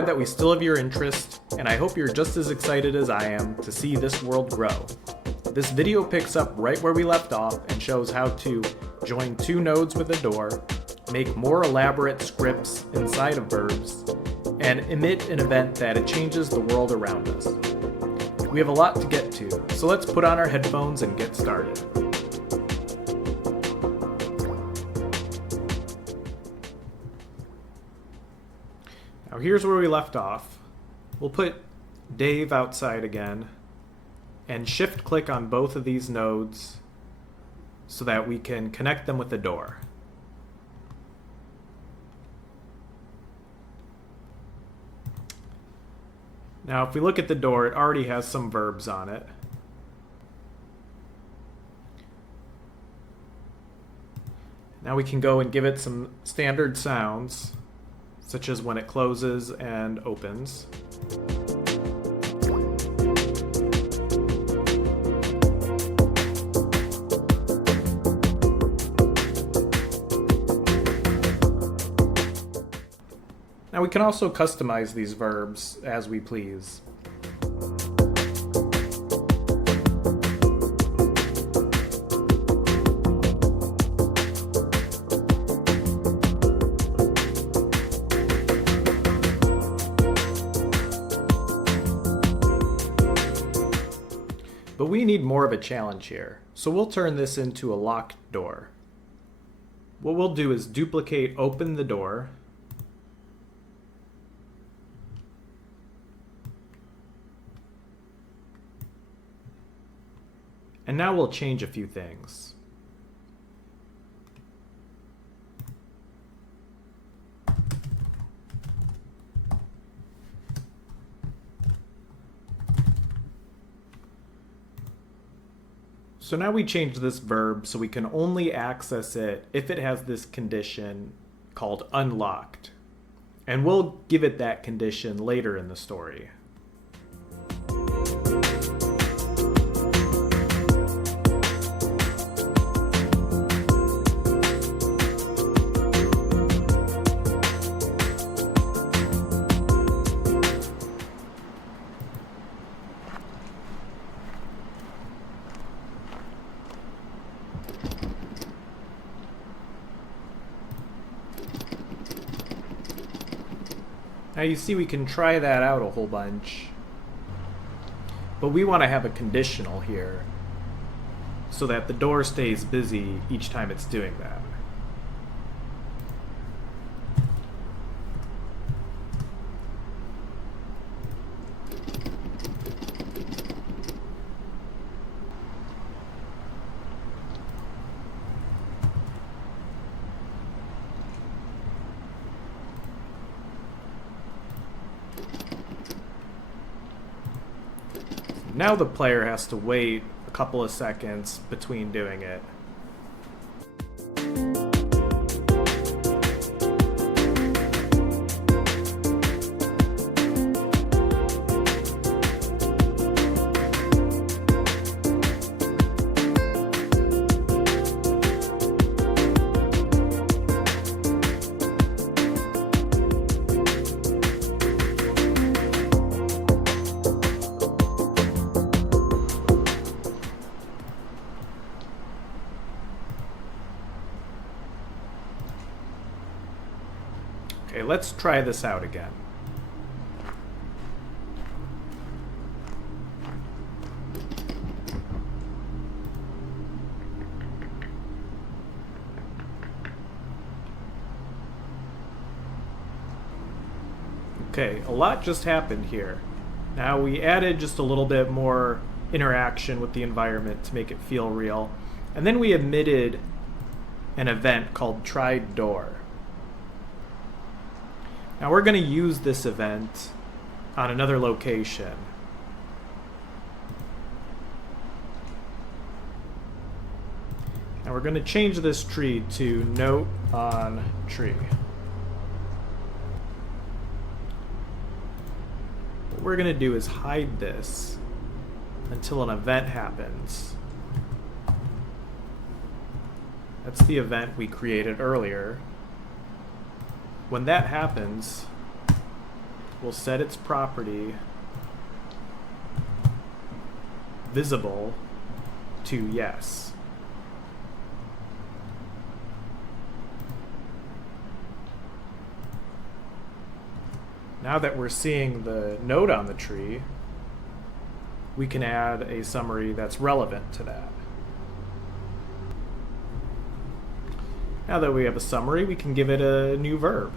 glad that we still have your interest, and I hope you're just as excited as I am to see this world grow. This video picks up right where we left off and shows how to join two nodes with a door, make more elaborate scripts inside of verbs, and emit an event that it changes the world around us. We have a lot to get to, so let's put on our headphones and get started. Now here's where we left off. We'll put Dave outside again and shift click on both of these nodes so that we can connect them with the door. Now if we look at the door, it already has some verbs on it. Now we can go and give it some standard sounds, such as when it closes and opens. Now we can also customize these verbs as we please. But we need more of a challenge here, so we'll turn this into a locked door. What we'll do is duplicate open the door, and now we'll change a few things. So now we change this verb so we can only access it if it has this condition called unlocked. And we'll give it that condition later in the story. Now you see we can try that out a whole bunch, but we want to have a conditional here so that the door stays busy each time it's doing that. Now the player has to wait a couple of seconds between doing it. Okay, let's try this out again. Okay, a lot just happened here. Now we added just a little bit more interaction with the environment to make it feel real. And then we emitted an event called tried door. Now we're going to use this event on another location. Now we're going to change this tree to note on tree. What we're going to do is hide this until an event happens. That's the event we created earlier. When that happens, we'll set its property visible to yes. Now that we're seeing the node on the tree, we can add a summary that's relevant to that. Now that we have a summary, we can give it a new verb.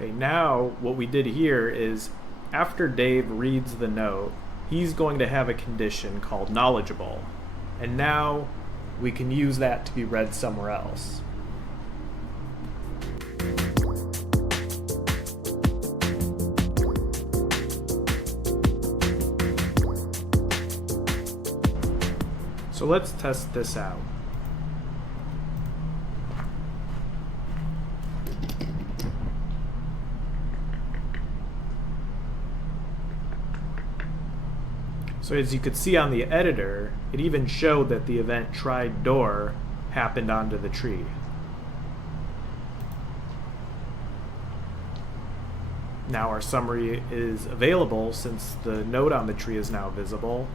Okay, now what we did here is after Dave reads the note, he's going to have a condition called knowledgeable. And now we can use that to be read somewhere else. So let's test this out. So as you could see on the editor, it even showed that the event tried door happened onto the tree. Now our summary is available since the node on the tree is now visible.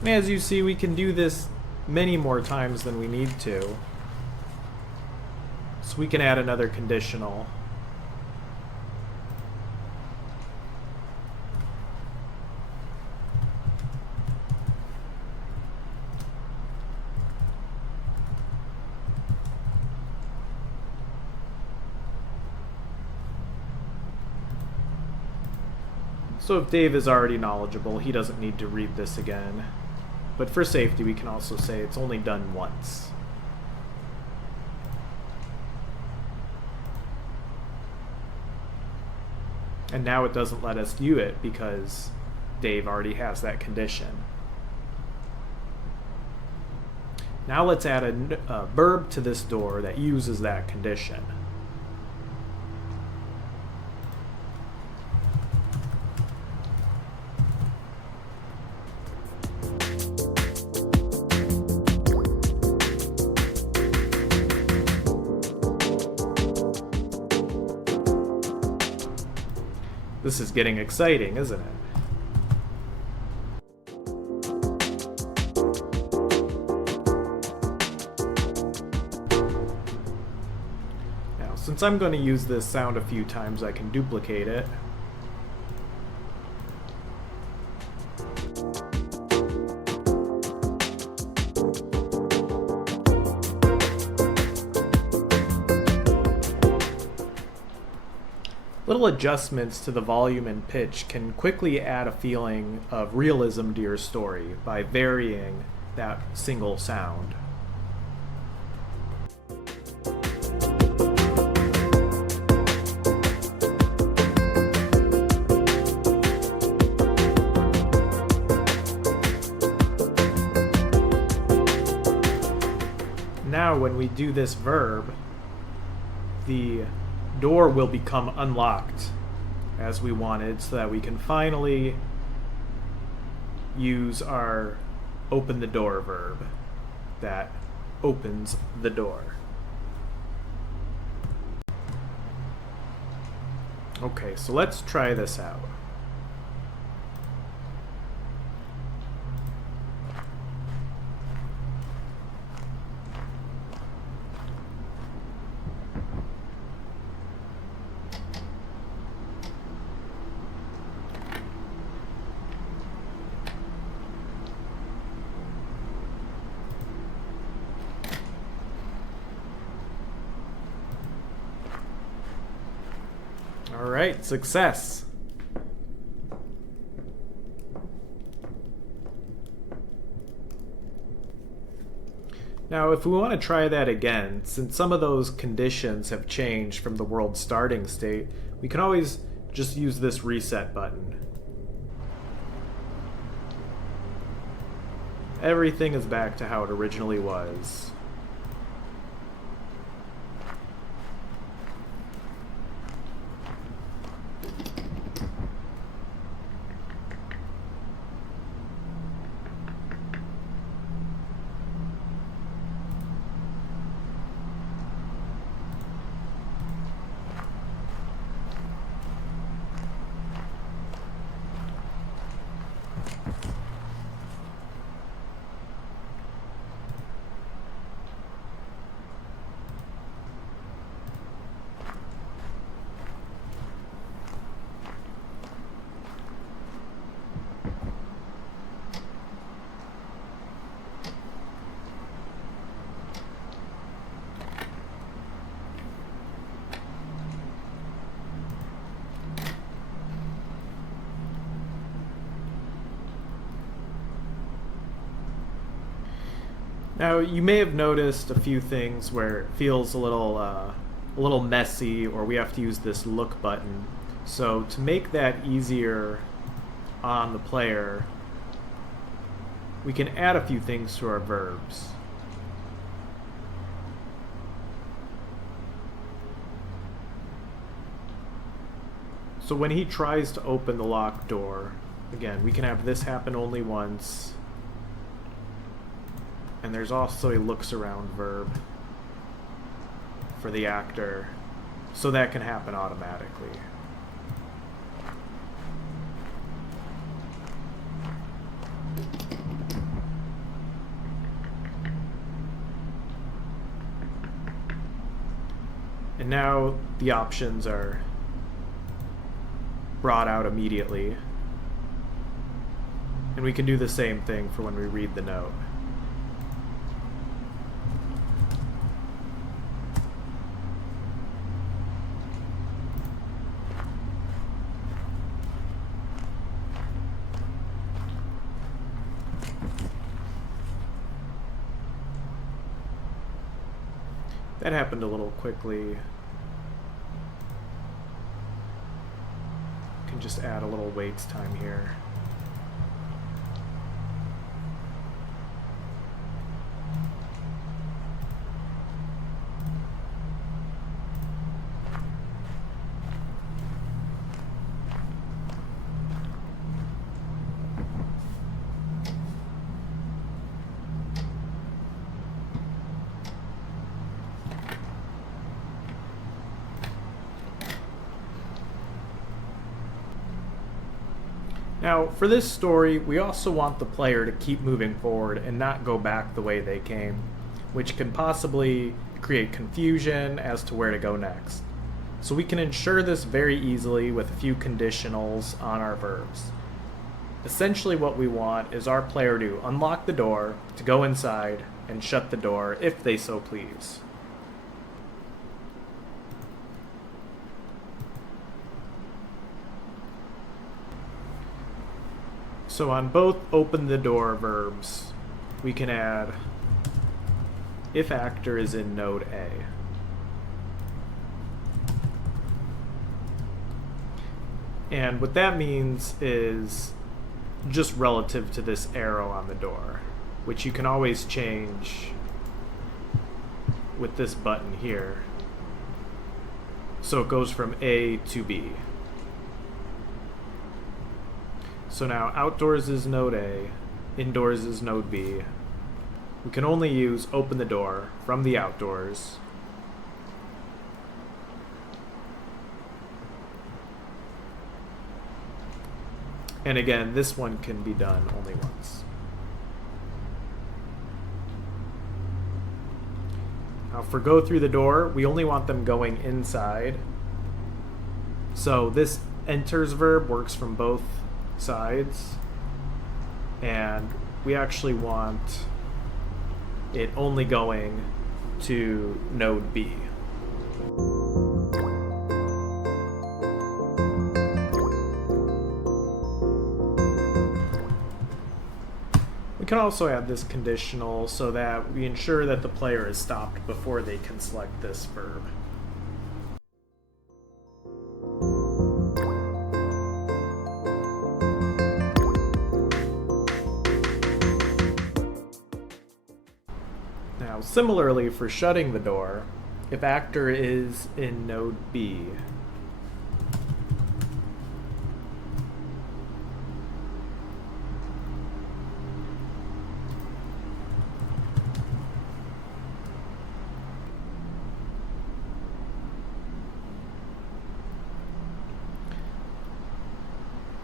And as you see, we can do this many more times than we need to. So we can add another conditional. So if Dave is already knowledgeable, he doesn't need to read this again. But for safety, we can also say it's only done once. And now it doesn't let us view it because Dave already has that condition. Now let's add a verb to this door that uses that condition. This is getting exciting, isn't it? Now, since I'm going to use this sound a few times, I can duplicate it. Little adjustments to the volume and pitch can quickly add a feeling of realism to your story by varying that single sound. Now when we do this verb, the door will become unlocked as we wanted so that we can finally use our open the door verb that opens the door. Okay, so let's try this out. All right, success. Now, if we want to try that again, since some of those conditions have changed from the world's starting state, we can always just use this reset button. Everything is back to how it originally was. Now, you may have noticed a few things where it feels a little messy, or we have to use this look button. So to make that easier on the player, we can add a few things to our verbs. So when he tries to open the locked door, again, we can have this happen only once. And there's also a looks around verb for the actor, so that can happen automatically. And now the options are brought out immediately. And we can do the same thing for when we read the note. That happened a little quickly. Can just add a little wait time here. Now, for this story, we also want the player to keep moving forward and not go back the way they came, which can possibly create confusion as to where to go next. So we can ensure this very easily with a few conditionals on our verbs. Essentially what we want is our player to unlock the door, to go inside, and shut the door if they so please. So on both open the door verbs, we can add if actor is in node A. And what that means is just relative to this arrow on the door, which you can always change with this button here. So it goes from A to B. So now outdoors is node A, indoors is node B. We can only use open the door from the outdoors. And again, this one can be done only once. Now for go through the door, we only want them going inside. So this enters verb works from both sides, and we actually want it only going to node B. We can also add this conditional so that we ensure that the player is stopped before they can select this verb. Now, similarly for shutting the door, if actor is in node B,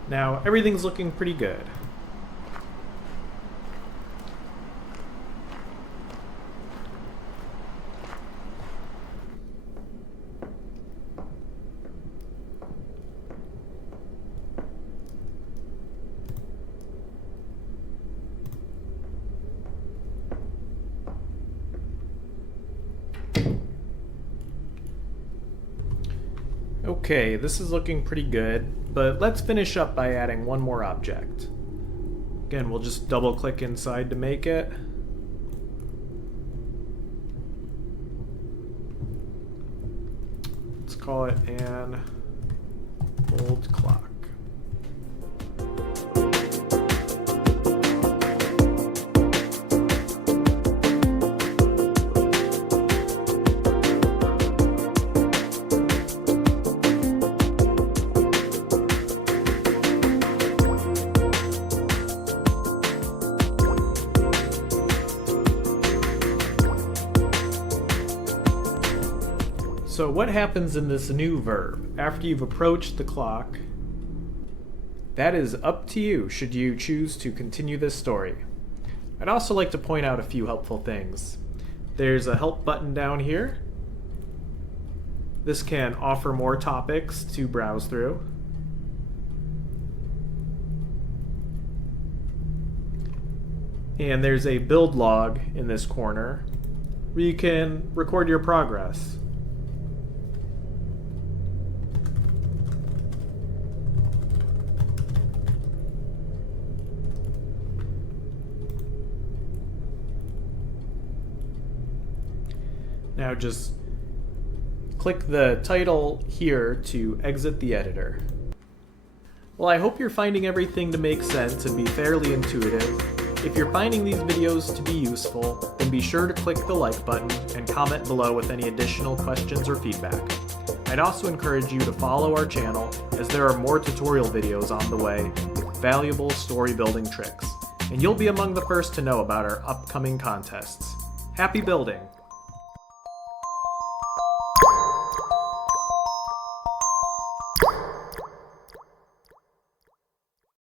now everything's looking pretty good. Okay, this is looking pretty good, but let's finish up by adding one more object. Again, we'll just double click inside to make it. Let's call it an old clock. So what happens in this new verb after you've approached the clock? That is up to you should you choose to continue this story. I'd also like to point out a few helpful things. There's a help button down here. This can offer more topics to browse through. And there's a build log in this corner where you can record your progress. Now just click the title here to exit the editor. Well, I hope you're finding everything to make sense and be fairly intuitive. If you're finding these videos to be useful, then be sure to click the like button and comment below with any additional questions or feedback. I'd also encourage you to follow our channel, as there are more tutorial videos on the way with valuable story building tricks, and you'll be among the first to know about our upcoming contests. Happy building!